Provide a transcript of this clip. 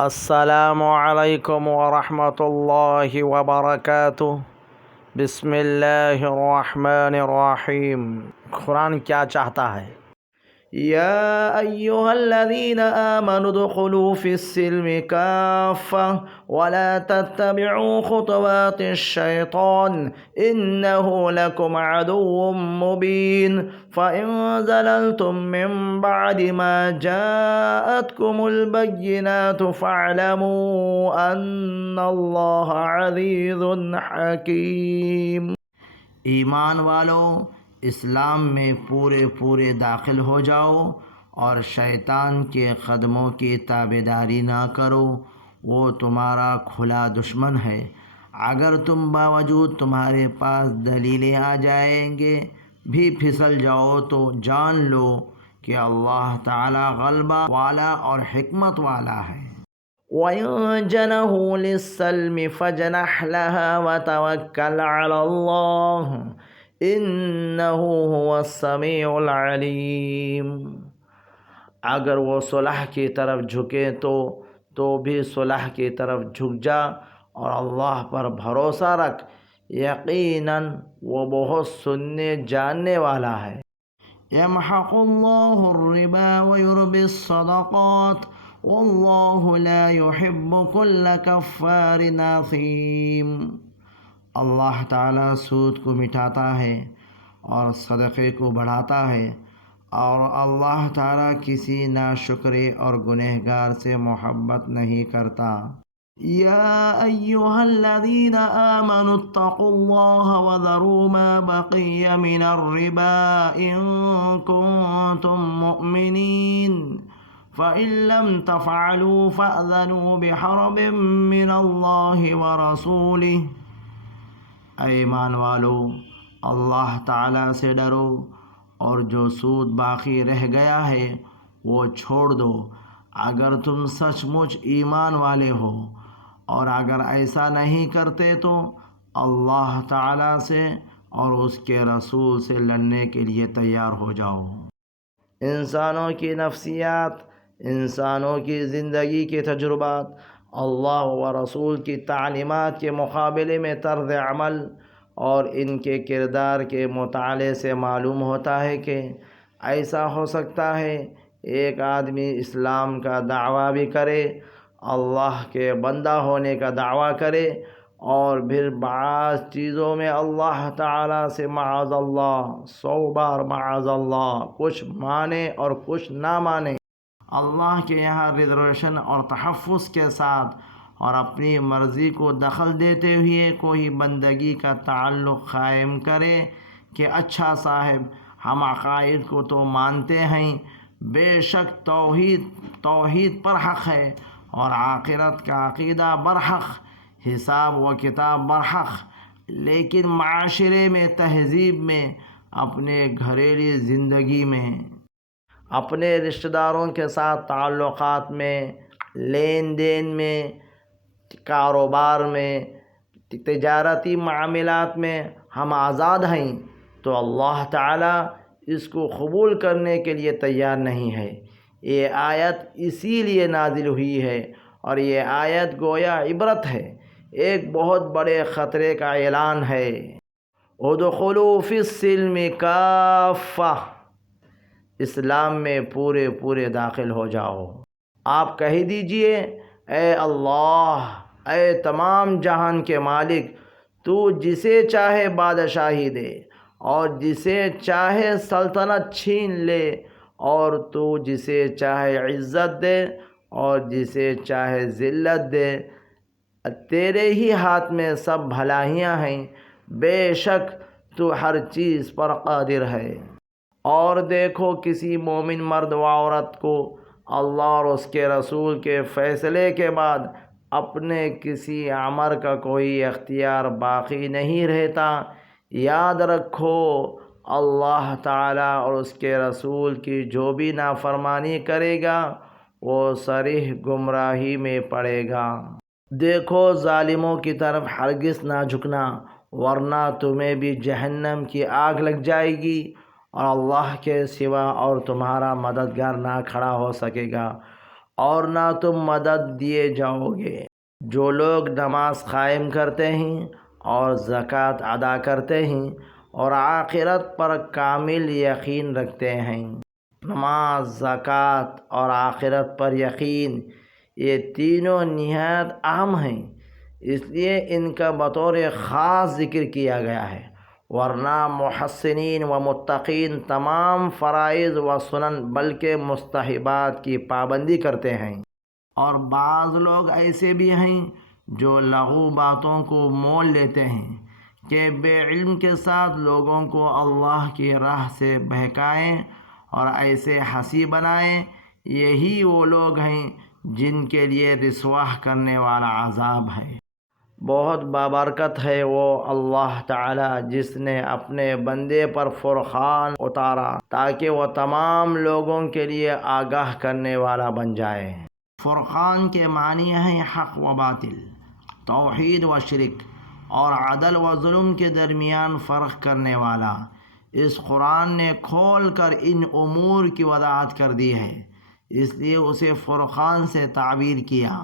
السلام علیکم ورحمۃ اللہ وبرکاتہ۔ بسم اللہ الرحمن الرحیم۔ قرآن کیا چاہتا ہے؟ یا ایہا الذین آمنوا ادخلوا فی السلم کافہ ولا تتبعوا خطوات الشیطان انہ لکم عدو مبین فإن زللتم من بعد ما جاءتکم البینات فاعلموا ان اللہ عزیز حکیم۔ ایمان والو، اسلام میں پورے داخل ہو جاؤ اور شیطان کے قدموں کی تابعداری نہ کرو، وہ تمہارا کھلا دشمن ہے۔ اگر تم باوجود تمہارے پاس دلیلیں آ جائیں گے بھی پھسل جاؤ تو جان لو کہ اللہ تعالی غلبہ والا اور حکمت والا ہے۔ وَإِن جَنَحُوا لِلسَّلْمِ فَاجْنَحْ لَهَا وَتَوَكَّلْ عَلَى اللَّهِ انہ هو السمیع العلیم۔ اگر وہ صلح کی طرف جھکے تو بھی صلح کی طرف جھک جا اور اللہ پر بھروسہ رکھ، یقیناً وہ بہت سننے جاننے والا ہے۔ یمحق اللہ الربا ویربی الصدقات واللہ لا يحب كل کفار اثیم۔ اللہ تعالیٰ سود کو مٹاتا ہے اور صدقے کو بڑھاتا ہے، اور اللہ تعالیٰ کسی ناشکرے اور گنہگار سے محبت نہیں کرتا۔ یا ایہا الذین آمنوا اتقوا اللہ وذروا ما بقی من الربا ان کنتم مؤمنین فإن لم تفعلوا فأذنوا بحرب من اللہ ورسولہ۔ اے ایمان والو، اللہ تعالیٰ سے ڈرو اور جو سود باقی رہ گیا ہے وہ چھوڑ دو اگر تم سچ مچ ایمان والے ہو، اور اگر ایسا نہیں کرتے تو اللہ تعالیٰ سے اور اس کے رسول سے لڑنے کے لیے تیار ہو جاؤ۔ انسانوں کی نفسیات، انسانوں کی زندگی کے تجربات، اللہ و رسول کی تعلیمات کے مقابلے میں طرز عمل اور ان کے کردار کے مطالعے سے معلوم ہوتا ہے کہ ایسا ہو سکتا ہے ایک آدمی اسلام کا دعویٰ بھی کرے، اللہ کے بندہ ہونے کا دعویٰ کرے، اور پھر بعض چیزوں میں اللہ تعالیٰ سے معاذ اللہ، 100 بار معاذ اللہ، کچھ مانے اور کچھ نہ مانے۔ اللہ کے یہاں ریزرویشن اور تحفظ کے ساتھ اور اپنی مرضی کو دخل دیتے ہوئے کوئی بندگی کا تعلق قائم کرے کہ اچھا صاحب ہم عقائد کو تو مانتے ہیں، بے شک توحید پر حق ہے اور آخرت کا عقیدہ برحق، حساب و کتاب برحق، لیکن معاشرے میں، تہذیب میں، اپنے گھریلو زندگی میں، اپنے رشتہ داروں کے ساتھ تعلقات میں، لین دین میں، کاروبار میں، تجارتی معاملات میں ہم آزاد ہیں، تو اللہ تعالیٰ اس کو قبول کرنے کے لیے تیار نہیں ہے۔ یہ آیت اسی لیے نازل ہوئی ہے، اور یہ آیت گویا عبرت ہے، ایک بہت بڑے خطرے کا اعلان ہے۔ ادخلوا فی السلم کافہ، اسلام میں پورے داخل ہو جاؤ۔ آپ کہہ دیجئے، اے اللہ، اے تمام جہان کے مالک، تو جسے چاہے بادشاہی دے اور جسے چاہے سلطنت چھین لے، اور تو جسے چاہے عزت دے اور جسے چاہے ذلت دے، تیرے ہی ہاتھ میں سب بھلائیاں ہیں، بے شک تو ہر چیز پر قادر ہے۔ اور دیکھو کسی مومن مرد و عورت کو اللہ اور اس کے رسول کے فیصلے کے بعد اپنے کسی عمر کا کوئی اختیار باقی نہیں رہتا۔ یاد رکھو، اللہ تعالیٰ اور اس کے رسول کی جو بھی نافرمانی کرے گا وہ صریح گمراہی میں پڑے گا۔ دیکھو ظالموں کی طرف ہرگز نہ جھکنا، ورنہ تمہیں بھی جہنم کی آگ لگ جائے گی اور اللہ کے سوا اور تمہارا مددگار نہ کھڑا ہو سکے گا۔ اور نہ تم مدد دیے جاؤ گے۔ جو لوگ نماز قائم کرتے ہیں اور زکوٰۃ ادا کرتے ہیں اور آخرت پر کامل یقین رکھتے ہیں۔ نماز، زکوٰۃ اور آخرت پر یقین، یہ تینوں نہایت اہم ہیں، اس لیے ان کا بطور خاص ذکر کیا گیا ہے، ورنہ محسنین و متقین تمام فرائض و سنن بلکہ مستحبات کی پابندی کرتے ہیں۔ اور بعض لوگ ایسے بھی ہیں جو لغو باتوں کو مول لیتے ہیں کہ بے علم کے ساتھ لوگوں کو اللہ کی راہ سے بہکائیں اور ایسے ہنسی بنائیں۔ یہی وہ لوگ ہیں جن کے لیے رسوا کرنے والا عذاب ہے۔ بہت بابرکت ہے وہ اللہ تعالی جس نے اپنے بندے پر فرقان اتارا تاکہ وہ تمام لوگوں کے لیے آگاہ کرنے والا بن جائے۔ فرقان کے معنی ہیں حق و باطل، توحید و شرک اور عدل و ظلم کے درمیان فرق کرنے والا۔ اس قرآن نے کھول کر ان امور کی وضاحت کر دی ہے، اس لیے اسے فرقان سے تعبیر کیا۔